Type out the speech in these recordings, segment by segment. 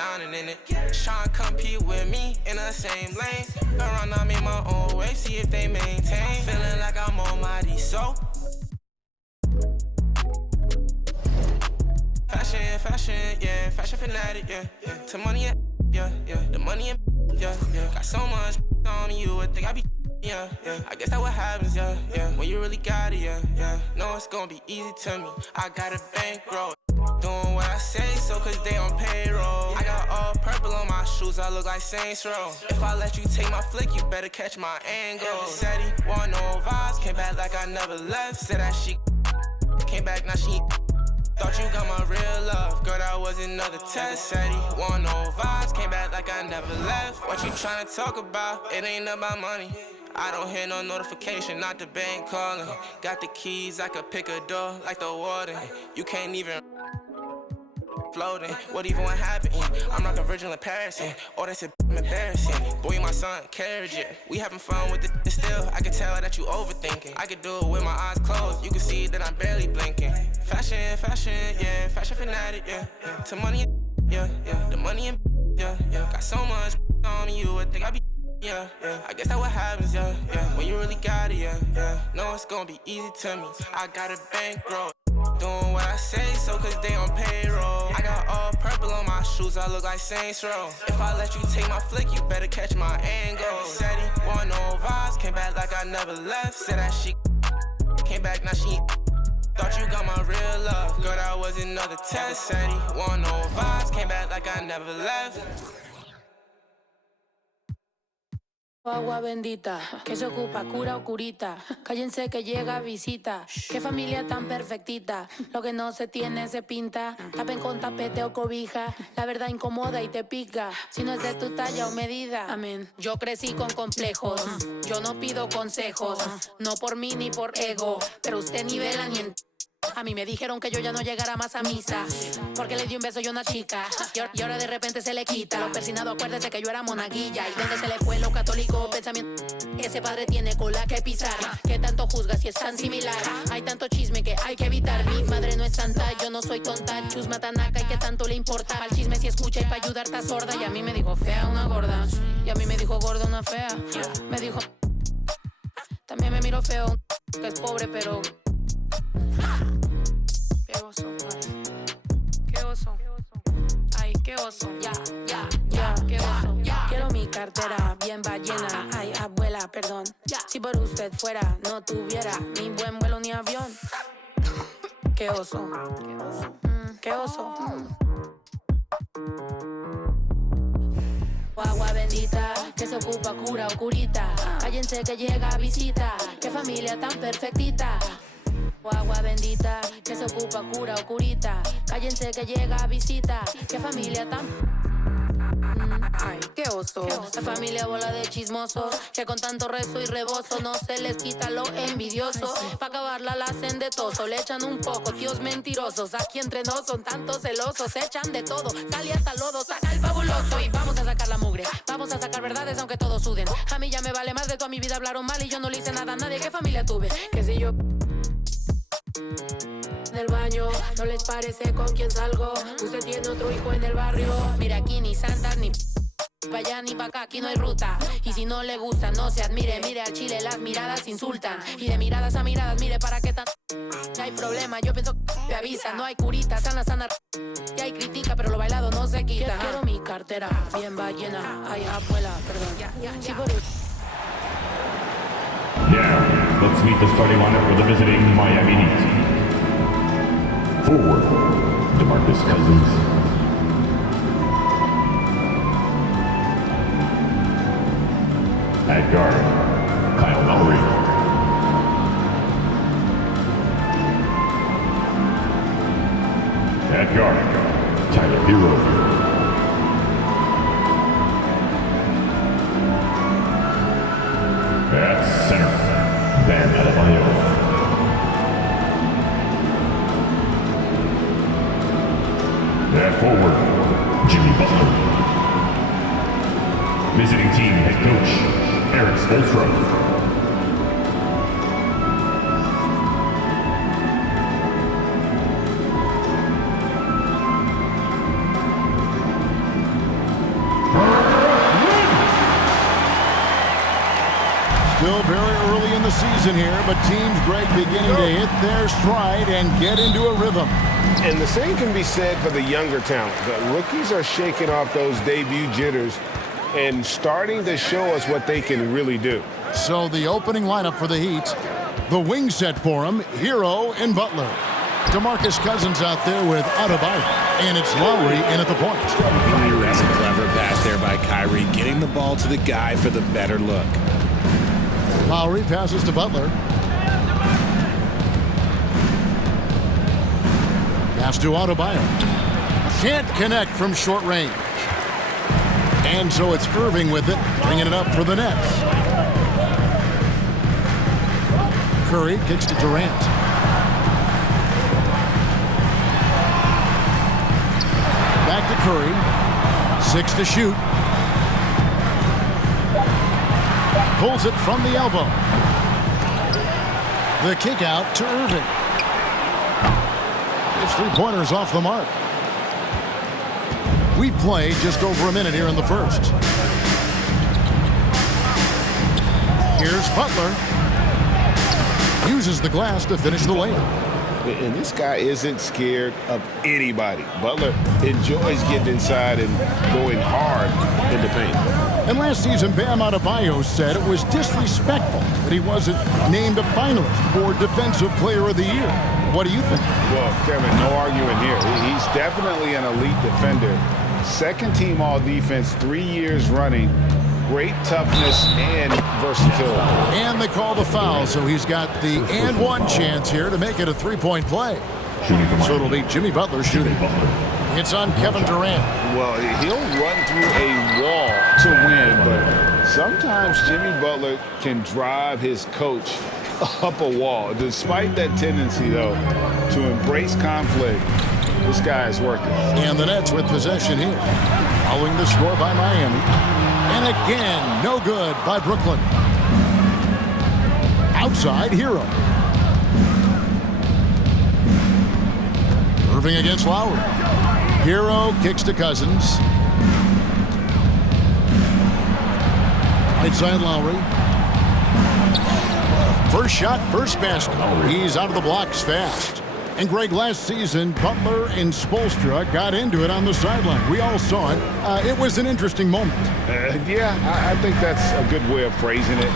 sounding in it. Tryna compete with me in the same lane. Around, I make my own way, see if they maintain. Feeling like I'm almighty, so. Fashion, yeah, fashion fanatic, yeah. To money, yeah. The money, yeah. Got so much on me, you would think I be. Yeah. I guess that what happens, yeah. When you really got it, yeah. No, it's gonna be easy to me. I got a bankroll. Doing what I say, so cause they on payroll. I got all purple on my shoes, I look like Saints Row. If I let you take my flick, you better catch my angle. Said he want no vibes, came back like I never left. Said that she came back, now she thought you got my real love. Girl, that was another test. Said he want no vibes, came back like I never left. What you tryna talk about? It ain't about money. I don't hear no notification, not the bank calling. Got the keys, I could pick a door like the warden. You can't even floating. What even would happen? I'm rockin' Virgil in Paris, oh, that's embarrassing. Boy, you my son, carriage it. We having fun with it still. I can tell that you overthinking. I could do it with my eyes closed. You can see that I'm barely blinking. Fashion, yeah. Fashion fanatic, yeah. To money, yeah. The money, yeah. Got so much on me, you would think I be. Yeah. I guess that what happens, yeah. When you really got it, yeah. No, it's gonna be easy to me. I got a bankroll. Doing what I say, so cause they on payroll. I got all purple on my shoes, I look like Saints Row. If I let you take my flick, you better catch my angle. Said he want no vibes, came back like I never left. Said that she came back, now she thought you got my real love. Girl, that was another test. Said he want no vibes, came back like I never left. Agua bendita, que se ocupa, cura o curita. Cállense que llega visita. Qué familia tan perfectita. Lo que no se tiene se pinta. Tapen con tapete o cobija. La verdad incomoda y te pica. Si no es de tu talla o medida. Amén. Yo crecí con complejos. Yo no pido consejos. No por mí ni por ego. Pero usted ni vela ni en... A mí me dijeron que yo ya no llegara más a misa porque le di un beso yo a una chica y ahora de repente se le quita. Lo persinado, acuérdese que yo era monaguilla y donde se le fue lo católico pensamiento. Ese padre tiene cola que pisar. Que tanto juzga si es tan similar. Hay tanto chisme que hay que evitar. Mi madre no es santa, yo no soy tonta. Chusma tanaca y que tanto le importa. Al chisme si escucha y pa' ayudar está sorda. Y a mí me dijo fea una gorda y a mí me dijo gorda una fea. Me dijo también me miró feo que es pobre pero... Qué oso, qué oso, ay, qué oso, ya, qué oso. Quiero mi cartera bien ballena, ay, abuela, perdón. Si por usted fuera, no tuviera ni buen vuelo ni avión. Qué oso, qué oso. Agua bendita, que se ocupa, cura o curita. Cállense que llega visita, qué familia tan perfectita. Agua bendita, que se ocupa, cura o curita. Cállense que llega visita, qué familia tan... Ay, qué oso. La familia bola de chismosos que con tanto rezo y rebozo no se les quita lo envidioso. Pa' acabarla la hacen de toso, le echan un poco, tíos mentirosos. Aquí entre nos son tantos celosos, echan de todo, sale hasta lodo, saca el fabuloso. Y vamos a sacar la mugre, vamos a sacar verdades aunque todos suden. A mí ya me vale más de toda mi vida hablaron mal y yo no le hice nada a nadie. ¿Qué familia tuve? Que si yo... del baño, no les parece con quién salgo. Usted tiene otro hijo en el barrio. Mira aquí ni santas ni pa' allá ni pa' acá, aquí no hay ruta. Y si no le gusta, no se admire. Mire al chile, las miradas insultan. Y de miradas a miradas, mire para qué tan... No hay problema, yo pienso que me avisa. No hay curita, sana. Y hay critica, pero lo bailado no se quita. Quiero mi cartera bien ballena. Ay, abuela, perdón. Sí, por... Yeah, let's meet the starting lineup for the visiting Miami Heat. Forward, DeMarcus Cousins. At guard, Kyle Lowry. At guard, Tyler Hero. At center, Van Adebayo. At forward, Jimmy Butler. Visiting team head coach, Eric Spoelstra. season here, but teams, Greg, beginning to hit their stride and get into a rhythm. And the same can be said for the younger talent. The rookies are shaking off those debut jitters and starting to show us what they can really do. So the opening lineup for the Heat, the wing set for him, Hero and Butler. DeMarcus Cousins out there with Adebayo, and it's Lowry in at the point. That's a clever pass there by Kyrie, getting the ball to the guy for the better look. Lowry passes to Butler. Pass to Adebayo. Can't connect from short range. And so it's Irving with it, bringing it up for the Nets. Curry kicks to Durant. Back to Curry. 6 to shoot. Pulls it from the elbow. The kick out to Irving. His three-pointers off the mark. We've played just over a minute here in the first. Here's Butler. Uses the glass to finish the layup. And this guy isn't scared of anybody. Butler enjoys getting inside and going hard in the paint. And last season, Bam Adebayo said it was disrespectful that he wasn't named a finalist for Defensive Player of the Year. What do you think? Well, Kevin, no arguing here. He's definitely an elite defender. Second team all-defense 3 years running. Great toughness and versatility. And they call the foul, so he's got the and one chance here to make it a three-point play. So it'll be Jimmy Butler shooting. It's on Kevin Durant. Well, he'll run through a wall to win, but sometimes Jimmy Butler can drive his coach up a wall. Despite that tendency, though, to embrace conflict, this guy is working. And the Nets with possession here. Following the score by Miami. And again, no good by Brooklyn. Outside, Hero. Irving against Lowry. Hero kicks to Cousins. Right side, Lowry. First shot, first basket. He's out of the blocks fast. And Greg, last season, Butler and Spoelstra got into it on the sideline. We all saw it. It was an interesting moment. Yeah, I think that's a good way of phrasing it.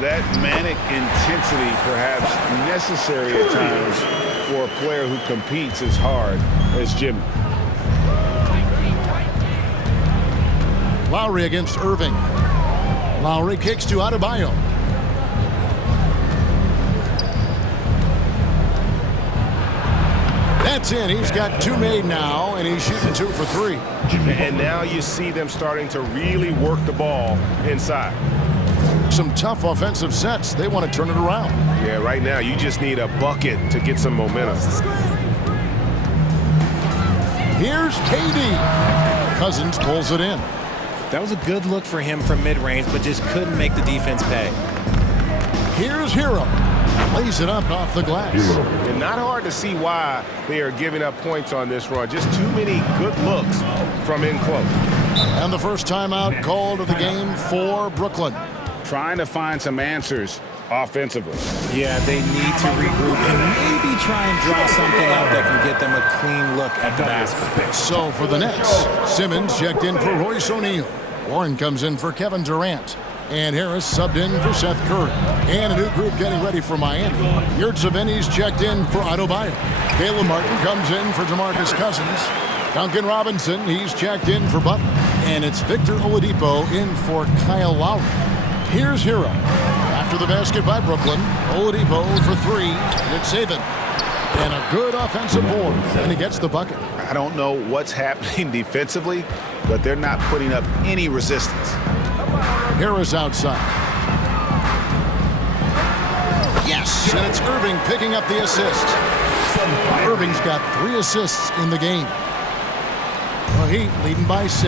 That manic intensity, perhaps necessary at times for a player who competes as hard as Jimmy. Lowry against Irving. Lowry kicks to Adebayo. That's in. He's got 2 made now, and he's shooting 2 for 3. And now you see them starting to really work the ball inside. Some tough offensive sets. They want to turn it around. Yeah, right now you just need a bucket to get some momentum. Here's KD. Cousins pulls it in. That was a good look for him from mid-range, but just couldn't make the defense pay. Here's Hero. Lays it up off the glass. And not hard to see why they are giving up points on this run. Just too many good looks from in close. And the first timeout called of the game for Brooklyn. Trying to find some answers offensively. Yeah, they need to regroup and maybe try and draw something out that can get them a clean look at the basket. So for the Nets, Simmons checked in for Royce O'Neal. Warren comes in for Kevin Durant. And Harris subbed in for Seth Curry. And a new group getting ready for Miami. Yurtseven's checked in for Adebayo. Caleb Martin comes in for DeMarcus Cousins. Duncan Robinson, he's checked in for Butler. And it's Victor Oladipo in for Kyle Lowry. Here's Hero. After the basket by Brooklyn, Oladipo for 3. And it's Saban. And a good offensive board. And he gets the bucket. I don't know what's happening defensively, but they're not putting up any resistance. Harris outside. Yes, and it's Irving picking up the assist. Irving's got 3 assists in the game. The Heat leading by 6.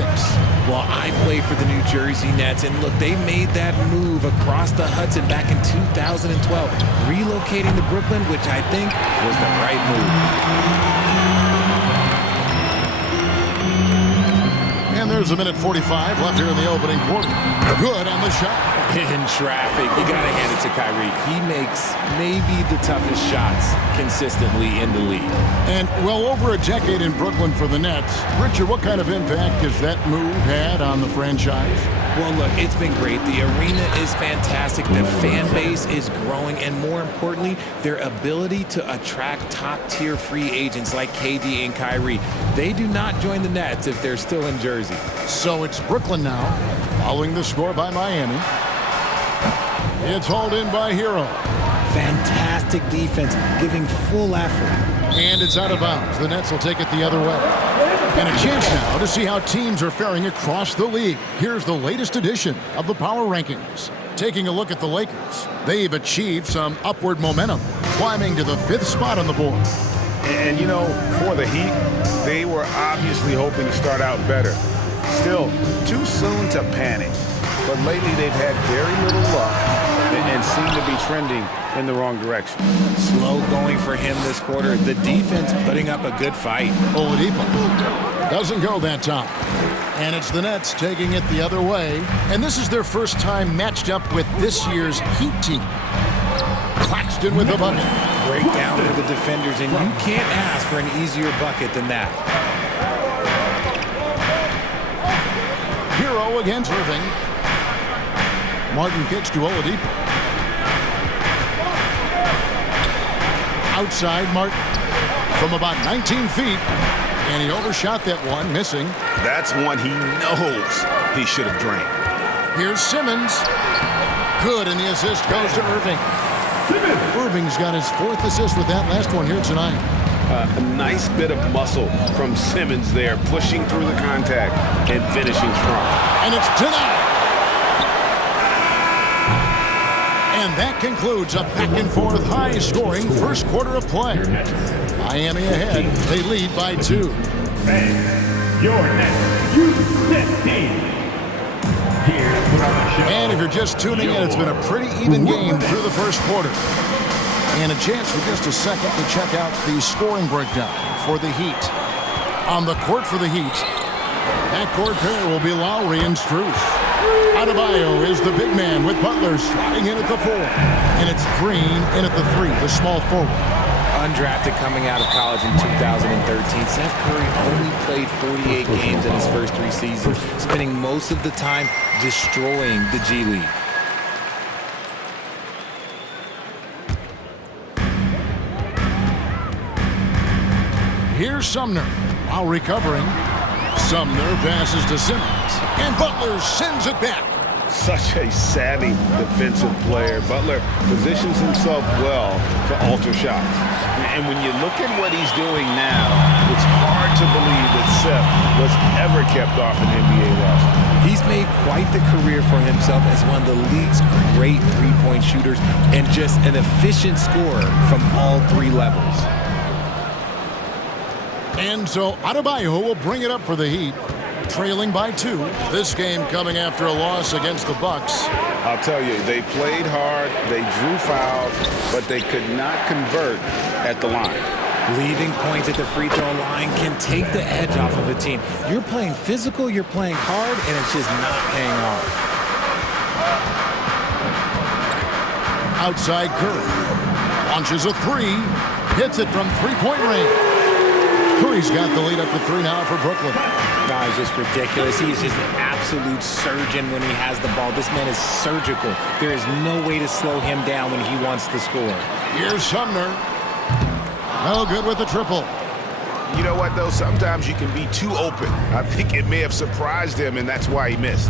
Well, I played for the New Jersey Nets, and look, they made that move across the Hudson back in 2012, relocating to Brooklyn, which I think was the right move. And there's a minute 45 left here in the opening quarter. Good on the shot. In traffic, you got to hand it to Kyrie. He makes maybe the toughest shots consistently in the league. And well over a decade in Brooklyn for the Nets. Richard, what kind of impact has that move had on the franchise? Well, look, it's been great. The arena is fantastic. The fan base is growing. And more importantly, their ability to attract top-tier free agents like KD and Kyrie. They do not join the Nets if they're still in Jersey. So it's Brooklyn now, following the score by Miami. It's hauled in by Hero. Fantastic defense, giving full effort. And it's out of bounds. The Nets will take it the other way. And a chance now to see how teams are faring across the league. Here's the latest edition of the Power Rankings. Taking a look at the Lakers. They've achieved some upward momentum, climbing to the 5th spot on the board. And, you know, for the Heat, they were obviously hoping to start out better. Still, too soon to panic. But lately, they've had very little luck and seem to be trending in the wrong direction. Slow going for him this quarter. The defense putting up a good fight. Oladipo doesn't go that time. And it's the Nets taking it the other way. And this is their first time matched up with this year's Heat team. Claxton with the bucket. Breakdown for the defenders, and you can't ask for an easier bucket than that. Hero against Irving. Martin kicks to Oladipo. Outside Martin from about 19 feet. And he overshot that one, missing. That's one he knows he should have drained. Here's Simmons. Good, and the assist goes to Irving. Irving's got his 4th assist with that last one here tonight. A nice bit of muscle from Simmons there, pushing through the contact and finishing strong. And it's denied. And that concludes a back-and-forth, high-scoring first quarter of play. Miami ahead. They lead by 2. And your next U.S. team. Here to put on the show. And if you're just tuning in, it's been a pretty even game through the first quarter. And a chance for just a second to check out the scoring breakdown for the Heat. On the court for the Heat, that court pair will be Lowry and Strus. Adebayo is the big man with Butler sliding in at the 4. And it's Green in at the 3, the small forward. Undrafted coming out of college in 2013, Seth Curry only played 48 games in his first 3 seasons, spending most of the time destroying the G League. Here's Sumner. Lowry covering. Sumner passes to Simmons. And Butler sends it back. Such a savvy defensive player. Butler positions himself well to alter shots. And when you look at what he's doing now, it's hard to believe that Seth was ever kept off an NBA roster. He's made quite the career for himself as one of the league's great three-point shooters and just an efficient scorer from all 3 levels. And so Adebayo will bring it up for the Heat, trailing by 2. This game coming after a loss against the Bucks. I'll tell you, they played hard, they drew fouls, but they could not convert at the line. Leaving points at the free throw line can take the edge off of a team. You're playing physical, you're playing hard, and it's just not paying off. Outside Curry. Launches a 3. Hits it from 3-point range. Curry's got the lead up to 3 now for Brooklyn. No, it's just ridiculous. He's just an absolute surgeon when he has the ball. This man is surgical. There is no way to slow him down when he wants to score. Here's Sumner. No good with the triple. You know what, though? Sometimes you can be too open. I think it may have surprised him, and that's why he missed.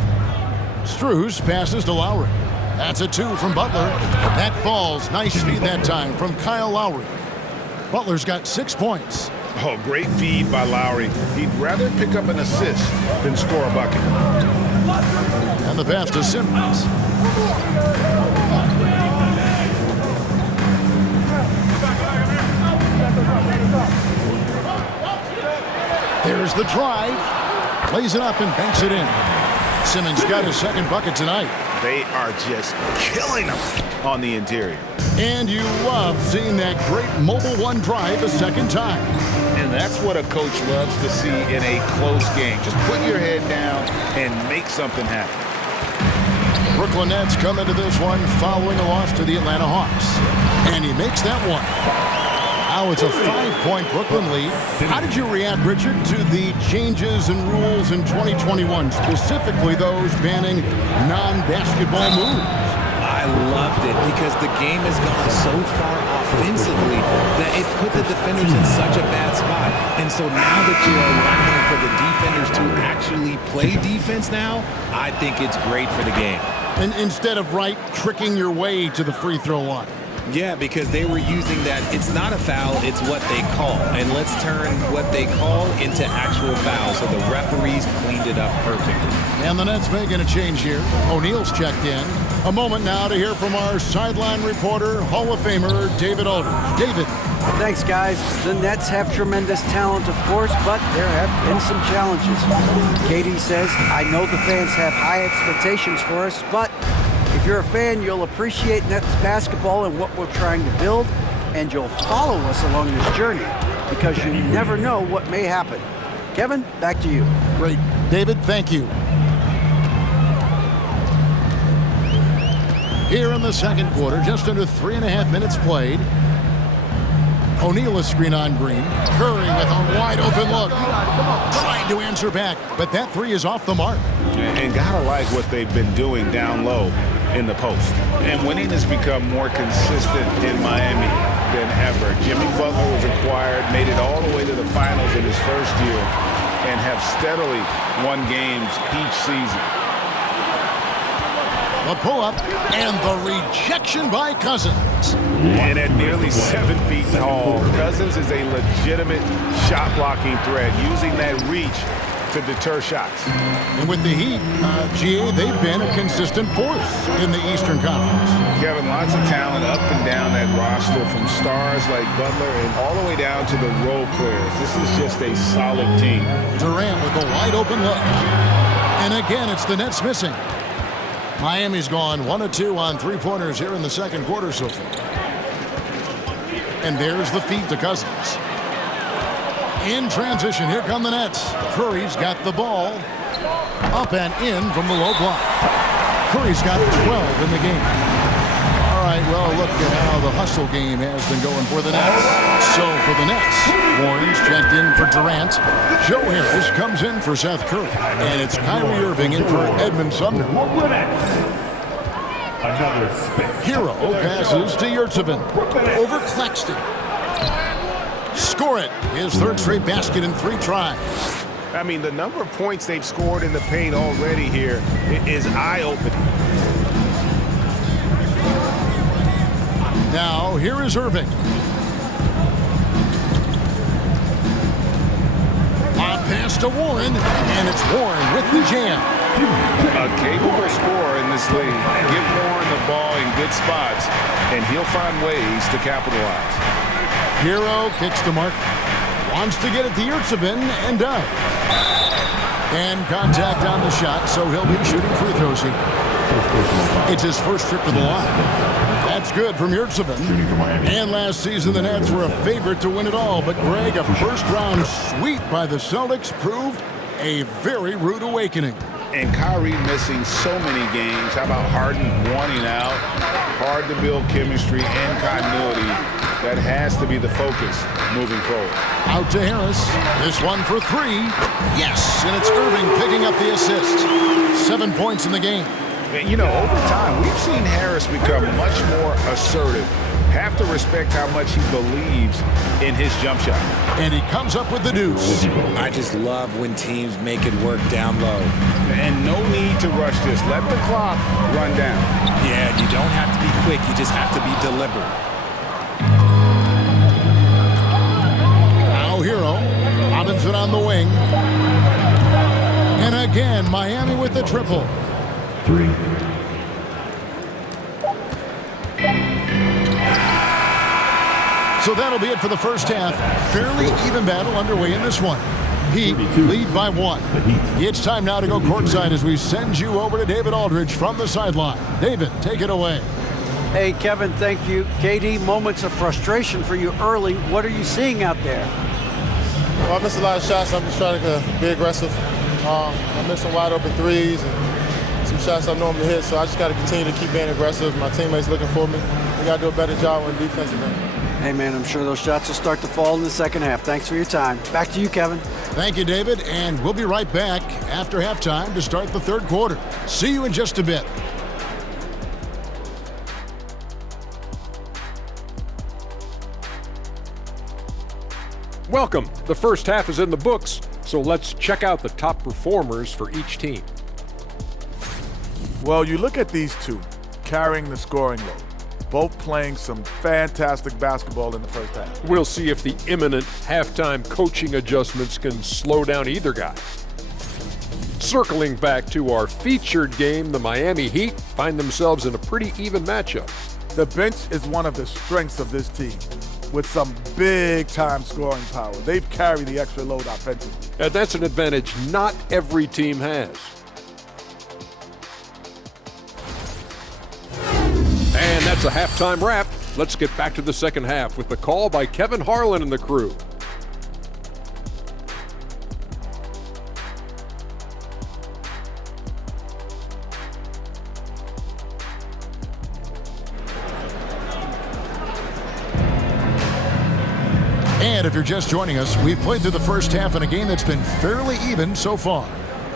Strus passes to Lowry. That's a 2 from Butler. That falls. Nice feed that time from Kyle Lowry. Butler's got 6 points. Oh, great feed by Lowry. He'd rather pick up an assist than score a bucket. And the pass to Simmons. There's the drive. Plays it up and banks it in. Simmons got his 2nd bucket tonight. They are just killing them on the interior. And you love seeing that great mobile 1 drive a 2nd time. And that's what a coach loves to see in a close game. Just put your head down and make something happen. Brooklyn Nets come into this one following a loss to the Atlanta Hawks. And he makes that one. Now it's a 5-point Brooklyn lead. How did you react, Richard, to the changes and rules in 2021, specifically those banning non-basketball moves? I loved it because the game has gone so far offensively that it put the defenders in such a bad spot. And so now that you're allowing for the defenders to actually play defense now, I think it's great for the game. And instead of tricking your way to the free throw line. Yeah, because they were using that. It's not a foul, it's what they call. And let's turn what they call into actual fouls. So the referees cleaned it up perfectly. And the Nets making a change here. O'Neal's checked in. A moment now to hear from our sideline reporter, Hall of Famer David Aldridge. David. Thanks, guys. The Nets have tremendous talent, of course, but there have been some challenges. Katie says, I know the fans have high expectations for us, but if you're a fan, you'll appreciate Nets basketball and what we're trying to build, and you'll follow us along this journey because you never know what may happen. Kevin, back to you. Great. David, thank you. Here in the second quarter, just under 3.5 minutes played. O'Neal is screen on Green. Curry with a wide open look. Trying to answer back, but that three is off the mark. And gotta like what they've been doing down low in the post. And winning has become more consistent in Miami than ever. Jimmy Butler was acquired, made it all the way to the finals in his first year, and have steadily won games each season. The pull-up and the rejection by Cousins. And at nearly 7 feet tall, Cousins is a legitimate shot-blocking threat, using that reach to deter shots. And with the Heat, GA, they've been a consistent force in the Eastern Conference. Kevin, lots of talent up and down that roster, from stars like Butler and all the way down to the role players. This is just a solid team. Durant with a wide-open look. And again, it's the Nets missing. Miami's gone 1 of 2 on three-pointers here in the second quarter so far. And there's the feed to Cousins. In transition, here come the Nets. Curry's got the ball. Up and in from the low block. Curry's got 12 in the game. All right, well, look at how the hustle game has been going for the Nets. So for the Nets, Warren's checked in for Durant. Joe Harris comes in for Seth Curry. And it's Kyrie Irving in for Edmund Sumner. Another spin. Hero passes to Yurtsevin. Over Claxton. Score it. His third straight basket in 3 tries. I mean, the number of points they've scored in the paint already here is eye-opening. Now, here is Irving. A pass to Warren, and it's Warren with the jam. A capable scorer in this league. Give Warren the ball in good spots, and he'll find ways to capitalize. Hero kicks to Mark. Wants to get it to Yurtsevin, and does. And contact on the shot, so he'll be shooting free throws here. It's his first trip to the line. That's good from Yurtsevin. And last season, the Nets were a favorite to win it all. But, Greg, a first-round sweep by the Celtics proved a very rude awakening. And Kyrie missing so many games. How about Harden wanting out? Hard to build chemistry and continuity. That has to be the focus moving forward. Out to Harris. This one for 3. Yes, and it's Irving picking up the assist. 7 points in the game. And, you know, over time, we've seen Harris become much more assertive. Have to respect how much he believes in his jump shot. And he comes up with the deuce. I just love when teams make it work down low. And no need to rush this. Let the clock run down. Yeah, you don't have to be quick. You just have to be deliberate. Now Hero. Robinson on the wing. And again, Miami with the triple. 3. So that'll be it for the first half. Fairly even battle underway in this one. Heat lead by 1. It's time now to go courtside as we send you over to David Aldridge from the sideline. David, take it away. Hey, Kevin, thank you. KD, moments of frustration for you early. What are you seeing out there? Well, I missed a lot of shots. I'm just trying to be aggressive. I missed some wide open threes and some shots I normally hit, so I just got to continue to keep being aggressive. My teammates looking for me. We got to do a better job on the defensive end. Hey, man, I'm sure those shots will start to fall in the second half. Thanks for your time. Back to you, Kevin. Thank you, David, and we'll be right back after halftime to start the third quarter. See you in just a bit. Welcome. The first half is in the books, so let's check out the top performers for each team. Well, you look at these two carrying the scoring load, both playing some fantastic basketball in the first half. We'll see if the imminent halftime coaching adjustments can slow down either guy. Circling back to our featured game, the Miami Heat find themselves in a pretty even matchup. The bench is one of the strengths of this team, with some big-time scoring power. They've carried the extra load offensively. And that's an advantage not every team has. And that's a halftime wrap. Let's get back to the second half with the call by Kevin Harlan and the crew. And if you're just joining us, we've played through the first half in a game that's been fairly even so far.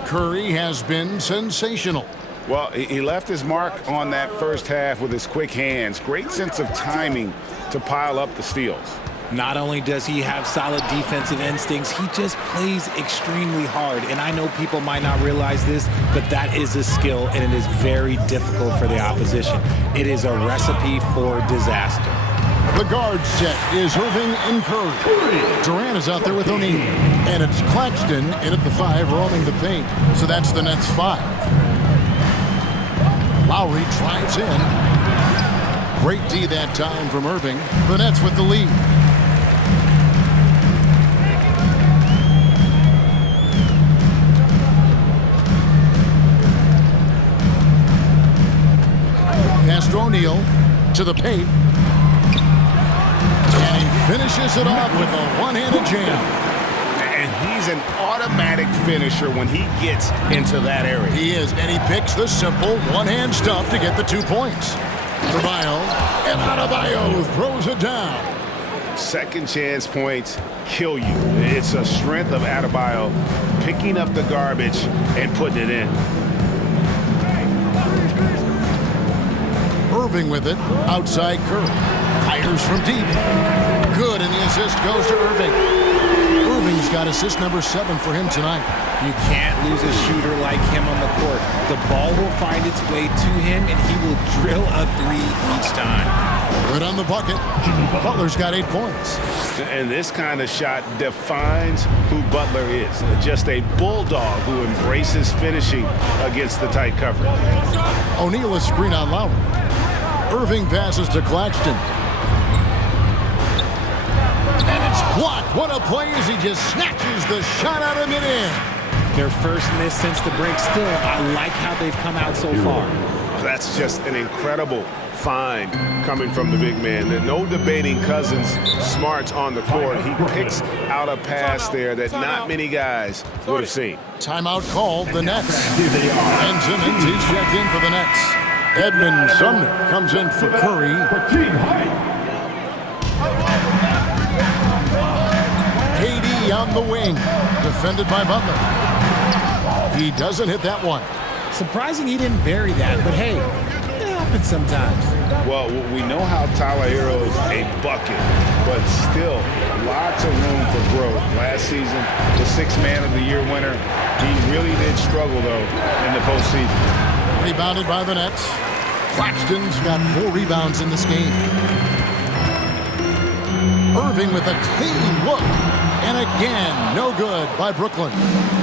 Curry has been sensational. Well, he left his mark on that first half with his quick hands. Great sense of timing to pile up the steals. Not only does he have solid defensive instincts, he just plays extremely hard. And I know people might not realize this, but that is a skill, and it is very difficult for the opposition. It is a recipe for disaster. The guard set is Irving and Curry. Durant is out there with O'Neal. And it's Claxton in at the 5, roaming the paint. So that's the Nets' 5. Lowry drives in. Great D that time from Irving. The Nets with the lead. Pass to O'Neal to the paint. And he finishes it off with a one-handed jam. And he's an automatic finisher when he gets into that area. He is, and he picks the simple one-hand stuff to get the 2 points. Adebayo, and Adebayo throws it down. Second chance points kill you. It's a strength of Adebayo picking up the garbage and putting it in. Irving with it, outside Curry. Fires from deep. Good, and the assist goes to Irving. Irving's got assist number 7 for him tonight. You can't lose a shooter like him on the court. The ball will find its way to him, and he will drill a 3 each time. Good on the bucket. Butler's got 8 points. And this kind of shot defines who Butler is. Just a bulldog who embraces finishing against the tight coverage. O'Neal is screen on Lowry. Irving passes to Claxton. And it's blocked. What a play as he just snatches the shot out of midair. Their first miss since the break. Still, I like how they've come out so far. That's just an incredible find coming from the big man. There's no debating Cousins' smarts on the court. He picks out a pass there that not many guys would have seen. Timeout called, the Nets. And Simmons, he's checked in for the Nets. Edmund Sumner comes in for Curry. KD on the wing, defended by Butler. He doesn't hit that one. Surprising he didn't bury that, but hey, it happens sometimes. Well, we know how Tyler Hero's a bucket, but still lots of room for growth. Last season, the 6th Man of the Year winner, he really did struggle, though, in the postseason. Rebounded by the Nets. Claxton's got 4 rebounds in this game. Irving with a clean look. And again, no good by Brooklyn.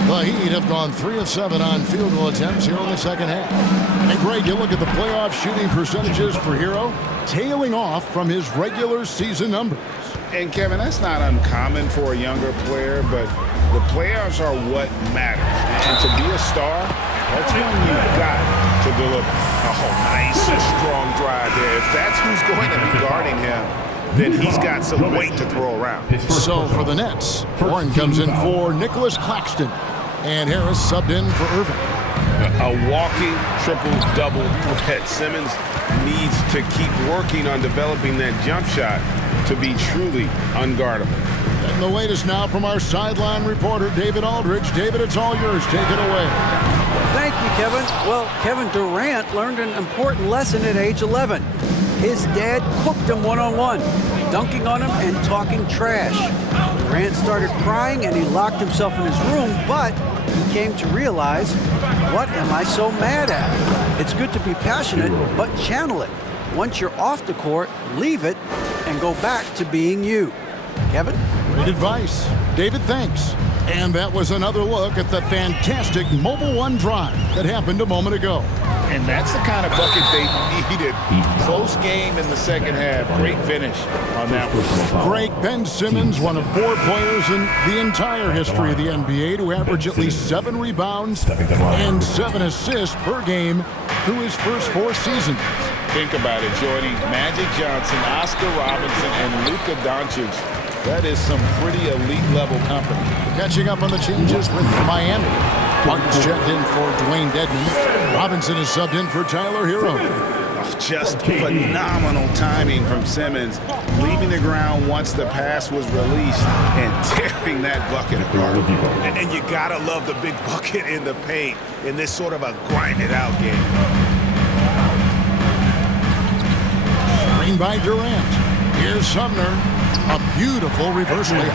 The Heat have gone 3 of 7 on field goal attempts here in the second half. And Greg, you look at the playoff shooting percentages for Hero, tailing off from his regular season numbers. And Kevin, that's not uncommon for a younger player, but the playoffs are what matters. And to be a star, that's when you've got to deliver. Oh, nice, strong drive there. If that's who's going to be guarding him, then he's got some weight to throw around. So for the Nets, Warren comes in for Nicholas Claxton. And Harris subbed in for Irving. a walking triple-double threat. Simmons needs to keep working on developing that jump shot to be truly unguardable. And the latest now from our sideline reporter, David Aldridge. David, it's all yours. Take it away. Thank you, Kevin. Well, Kevin Durant learned an important lesson at age 11. His dad cooked him one-on-one, dunking on him and talking trash. Durant started crying and he locked himself in his room, but he came to realize, what am I so mad at? It's good to be passionate, but channel it. Once you're off the court, leave it and go back to being you. Kevin? Great advice. David, thanks. And that was another look at the fantastic Mobile One drive that happened a moment ago. And that's the kind of bucket they needed. Close game in the second half. Great finish on that one. Great. Ben Simmons, one of 4 players in the entire history of the NBA to average at least 7 rebounds and 7 assists per game through his first 4 seasons. Think about it, Jordy. Magic Johnson, Oscar Robinson, and Luka Doncic. That is some pretty elite-level company. Catching up on the changes with Miami. Martin's checked in for Dwayne Dedmon. Robinson is subbed in for Tyler Hero. Just phenomenal timing from Simmons, leaving the ground once the pass was released and tearing that bucket apart. And you gotta love the big bucket in the paint in this sort of a grind-it-out game. Screen by Durant. Here's Sumner. A beautiful reverse layup.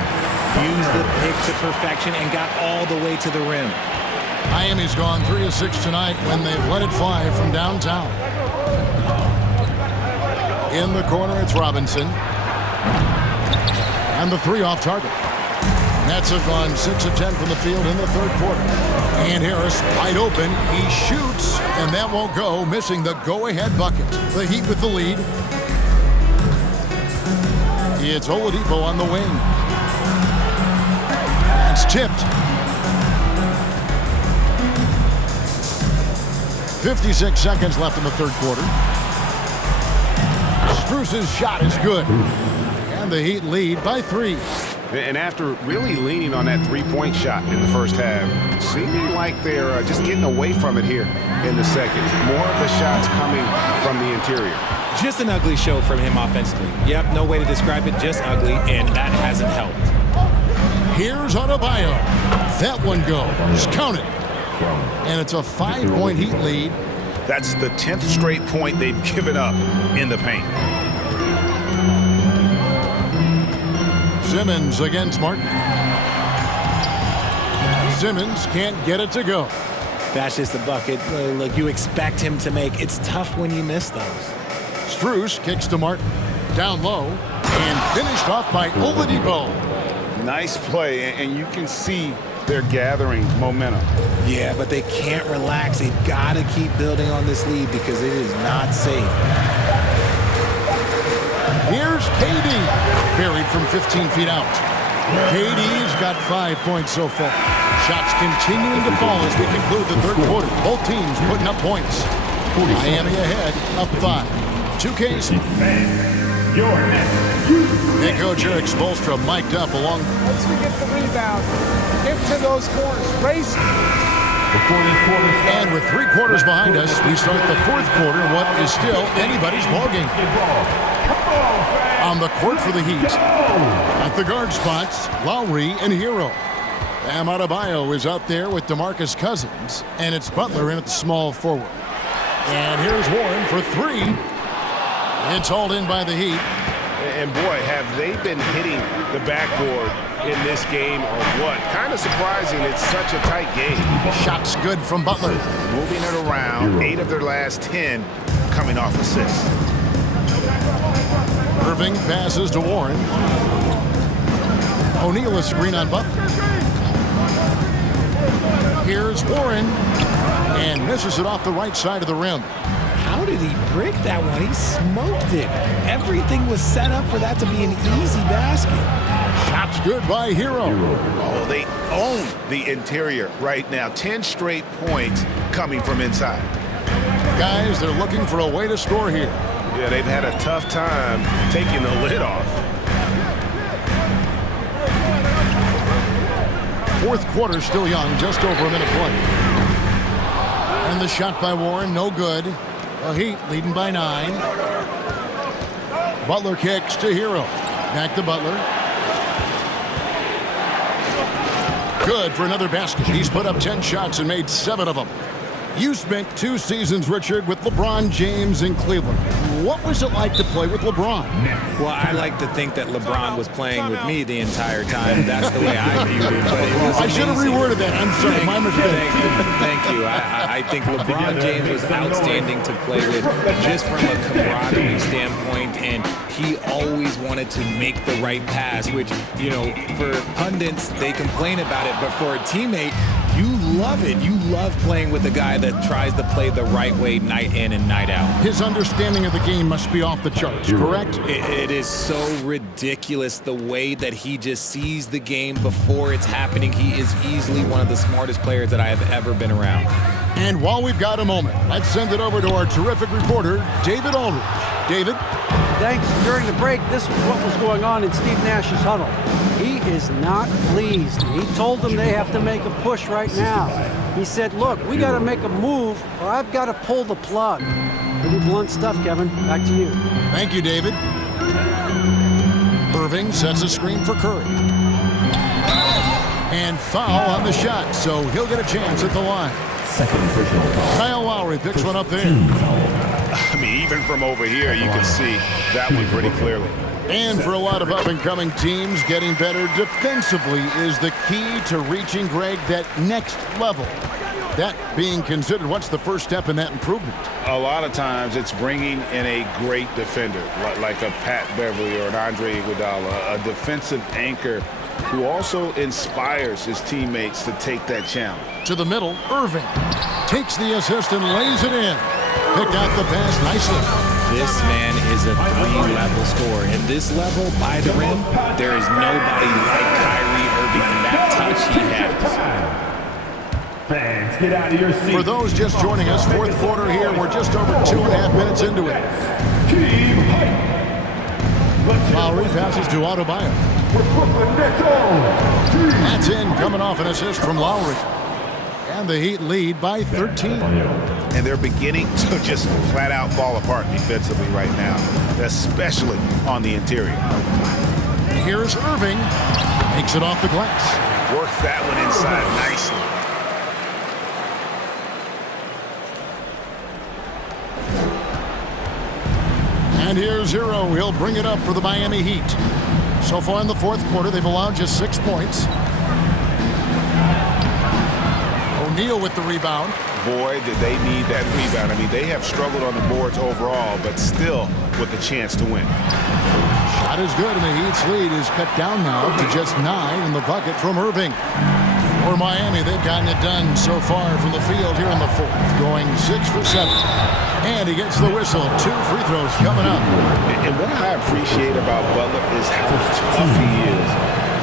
Used the pick to perfection and got all the way to the rim. Miami's gone 3 of 6 tonight when they've let it fly from downtown. In the corner, it's Robinson. And the 3 off target. Nets have gone 6 of 10 from the field in the third quarter. And Harris wide open. He shoots, and that won't go, missing the go-ahead bucket. The Heat with the lead. It's Oladipo on the wing. It's tipped. 56 seconds left in the third quarter. Strus's shot is good. And the Heat lead by 3. And after really leaning on that three-point shot in the first half, seeming like they're just getting away from it here in the second. More of the shots coming from the interior. Just an ugly show from him offensively. Yep, no way to describe it, just ugly, and that hasn't helped. Here's Adebayo. That one goes. Count it. And it's a 5-point Heat lead. That's the 10th straight point they've given up in the paint. Simmons against Martin. Simmons can't get it to go. That's just the bucket like you expect him to make. It's tough when you miss those. Strus kicks to Martin. Down low and finished off by Oladipo. Nice play, and you can see they're gathering momentum. Yeah, but they can't relax. They've got to keep building on this lead because it is not safe. Here's KD, buried from 15 feet out. KD's got 5 points so far. Shots continuing to fall as we conclude the third quarter. Both teams putting up points. Miami ahead, up 5. 2K. Head coach Eric Spoelstra mic'd up along. Once we get the rebound, get to those corners, race. And with 3 quarters behind us, we start the fourth quarter in what is still anybody's ballgame. On the court for the Heat. At the guard spots, Lowry and Hero. Bam Adebayo is out there with DeMarcus Cousins. And it's Butler in at the small forward. And here's Warren for 3. It's hauled in by the Heat. And boy, have they been hitting the backboard in this game or what? Kind of surprising it's such a tight game. Shots good from Butler. Moving it around, 8 of their last 10 coming off assists. Irving passes to Warren. O'Neal a screen on Butler. Here's Warren. And misses it off the right side of the rim. How did he break that one? He smoked it. Everything was set up for that to be an easy basket. Shots good by Hero. Oh, they own the interior right now. 10 straight points coming from inside. Guys, they're looking for a way to score here. Yeah, they've had a tough time taking the lid off. Fourth quarter still young, just over a minute play. And the shot by Warren, no good. The Heat leading by 9. Butler kicks to Hero. Back to Butler. Good for another basket. He's put up 10 shots and made 7 of them. You spent 2 seasons, Richard, with LeBron James in Cleveland. What was it like to play with LeBron? Well, I like to think that LeBron was playing with me the entire time. That's the way I viewed it. But it was I should have reworded that. I'm sorry, my mistake. Thank you. I think LeBron James was outstanding to play with just from a camaraderie standpoint, and he always wanted to make the right pass, which, you know, for pundits, they complain about it, but for a teammate, you love it. You love playing with a guy that tries to play the right way night in and night out. His understanding of the game must be off the charts, correct? It is so ridiculous the way that he just sees the game before it's happening. He is easily one of the smartest players that I have ever been around. And while we've got a moment, let's send it over to our terrific reporter, David Aldridge. David? Thanks. During the break, this was what was going on in Steve Nash's huddle. He is not pleased. He told them they have to make a push right now. He said, look, we got to make a move or I've got to pull the plug. Pretty blunt stuff, Kevin. Back to you. Thank you, David. Irving sets a screen for Curry. And foul on the shot, so he'll get a chance at the line. Kyle Lowry picks one up there. I mean, even from over here, you can see that one pretty clearly. And for a lot of up-and-coming teams, getting better defensively is the key to reaching, Greg, that next level. That being considered, what's the first step in that improvement? A lot of times it's bringing in a great defender, like a Pat Beverly or an Andre Iguodala, a defensive anchor who also inspires his teammates to take that challenge. To the middle, Irving takes the assist and lays it in. Picked out the pass nicely. This man is a 3-level scorer. And this level, by the rim, there is nobody like Kyrie Irving in that touch he has. Fans, get out of your seats. For those just joining us, fourth quarter here. We're just over 2.5 minutes into it. Lowry passes to Adebayo. That's in, coming off an assist from Lowry. And the Heat lead by 13. And they're beginning to just flat out fall apart defensively right now, especially on the interior. Here's Irving. Makes it off the glass. Works that one inside nicely. And here's Hero. He'll bring it up for the Miami Heat. So far in the fourth quarter, they've allowed just 6 points. O'Neal with the rebound. Boy, did they need that rebound. I mean, they have struggled on the boards overall, but still with a chance to win. Shot is good, and the Heat's lead is cut down now to just 9 in the bucket from Irving. For Miami, they've gotten it done so far from the field here in the fourth, going 6 for 7. And he gets the whistle. 2 free throws coming up. And what I appreciate about Butler is how tough he is.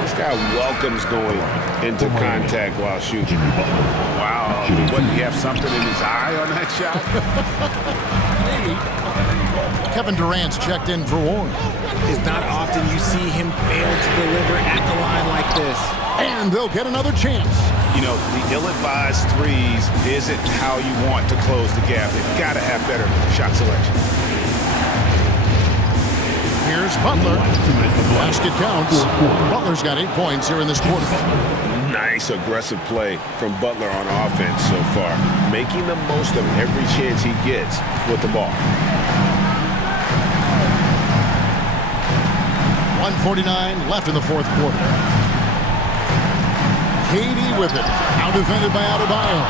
This guy welcomes going into contact while shooting. Wow. What, do you have something in his eye on that shot? Maybe. Kevin Durant's checked in for Warren. It's not often you see him fail to deliver at the line like this. And they'll get another chance. You know, the ill-advised threes isn't how you want to close the gap. They've got to have better shot selection. Here's Butler. Basket counts. Butler's got 8 points here in this quarter. Nice aggressive play from Butler on offense so far, making the most of every chance he gets with the ball. 1:49 left in the fourth quarter. KD with it. Now defended by Adebayo.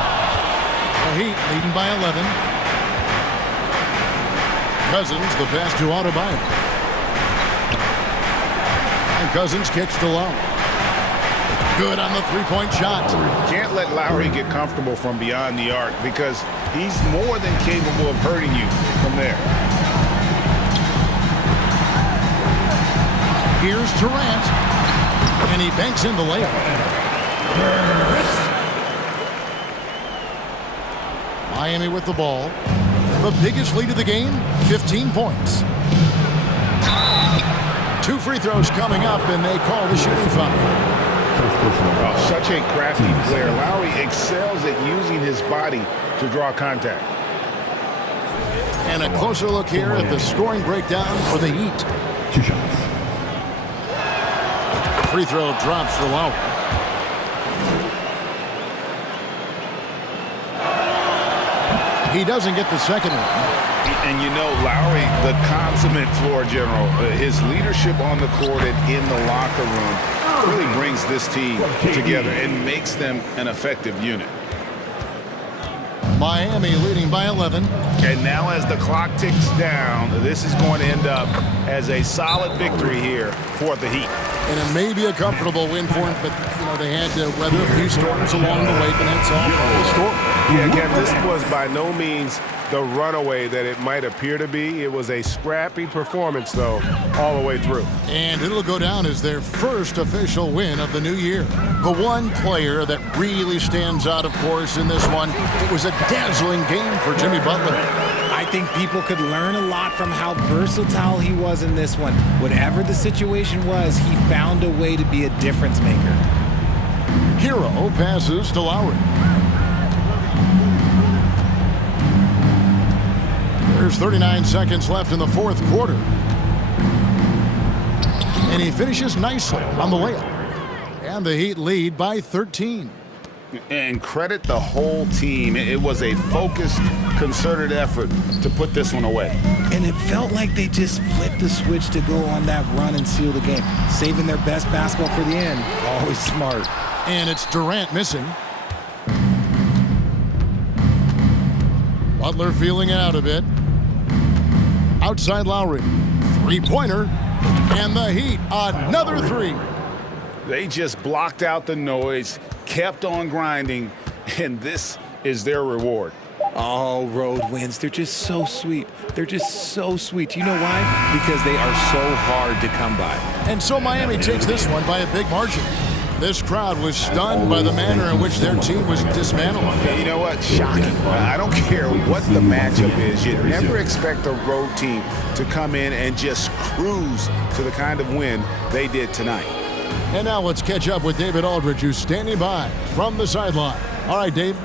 The Heat leading by 11. Cousins, the pass to Adebayo. And Cousins kicks to Lowry. Good on the three-point shot. Can't let Lowry get comfortable from beyond the arc because he's more than capable of hurting you from there. Here's Durant. And he banks in the layup. Miami with the ball. The biggest lead of the game, 15 points. 2 free throws coming up, and they call the shooting foul. Oh, such a crafty player. Lowry excels at using his body to draw contact. And a closer look here at the scoring breakdown for the Heat. 2 shots. Free throw drops for Lowry. He doesn't get the second one. And you know, Lowry, the consummate floor general, his leadership on the court and in the locker room really brings this team together and makes them an effective unit. Miami leading by 11. And now as the clock ticks down, this is going to end up as a solid victory here for the Heat. And it may be a comfortable win for him, but, you know, they had to weather a few storms along the way, but that's all for the story. Yeah, again, this was by no means the runaway that it might appear to be. It was a scrappy performance, though, all the way through. And it'll go down as their first official win of the new year. The one player that really stands out, of course, in this one, it was a dazzling game for Jimmy Butler. I think people could learn a lot from how versatile he was in this one. Whatever the situation was, he found a way to be a difference maker. Hero passes to Lowry. There's 39 seconds left in the fourth quarter. And he finishes nicely on the layup. And the Heat lead by 13. And credit the whole team. It was a focused, concerted effort to put this one away. And it felt like they just flipped the switch to go on that run and seal the game. Saving their best basketball for the end. Always smart. And it's Durant missing. Butler feeling it out a bit. Outside Lowry. Three-pointer. And the Heat, another three. They just blocked out the noise, kept on grinding, and this is their reward. All road wins. They're just so sweet. They're just so sweet. You know why? Because they are so hard to come by. And so Miami takes this one by a big margin. This crowd was stunned by the manner in which their team was dismantled. You know what? Shocking. I don't care what the matchup is. You never expect a road team to come in and just cruise to the kind of win they did tonight. And now let's catch up with David Aldridge, who's standing by from the sideline. All right, Dave.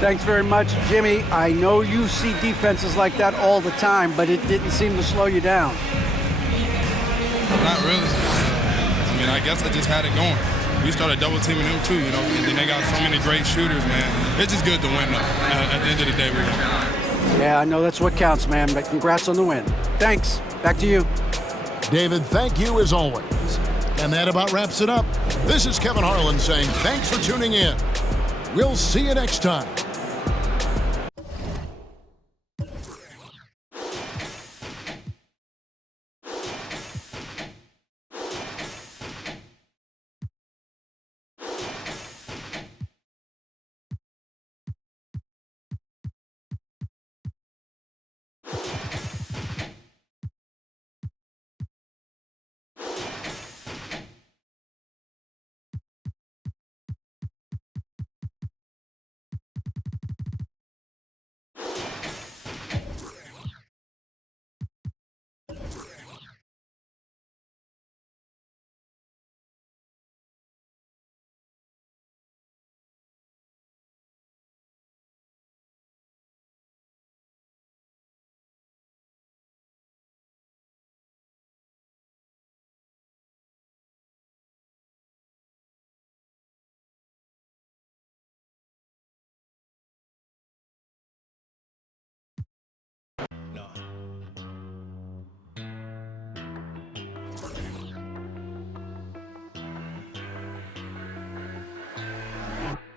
Thanks very much, Jimmy. I know you see defenses like that all the time, but it didn't seem to slow you down. Not really. I mean, I guess I just had it going. We started double teaming them too, you know, and then they got so many great shooters, man. It's just good to win, though. At the end of the day, we won. Yeah, I know that's what counts, man, but congrats on the win. Thanks. Back to you. David, thank you as always. And that about wraps it up. This is Kevin Harlan saying thanks for tuning in. We'll see you next time.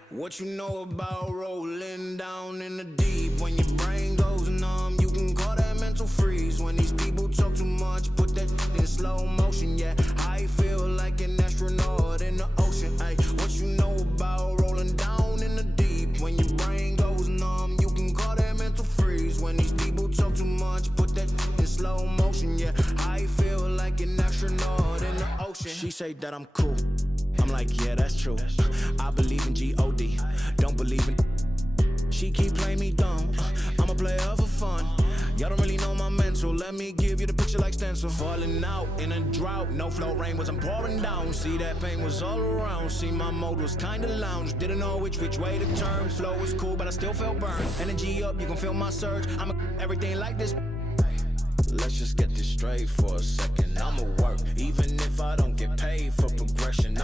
What you know about rolling down in the deep? When your brain goes numb, you can call that mental freeze. When these people talk too much, put that in slow motion. Yeah, I feel like an astronaut in the ocean. Ay, what you know about rolling down in the deep? When your brain goes numb, you can call that mental freeze. When these people talk too much, put that in slow motion. Yeah, I feel like an astronaut in the ocean. She say that I'm cool. I'm like, yeah, that's true. I believe in G-O-D, don't believe in. She keep playing me dumb. I'm a player for fun. Y'all don't really know my mental. Let me give you the picture like stencil. Falling out in a drought. No flow, rain wasn't pouring down. See that pain was all around. See my mode was kinda lounge. Didn't know which way to turn. Flow was cool, but I still felt burned. Energy up, you can feel my surge. I'm everything like this. Let's just get this straight for a second. I'ma work, even if I don't get paid for progression.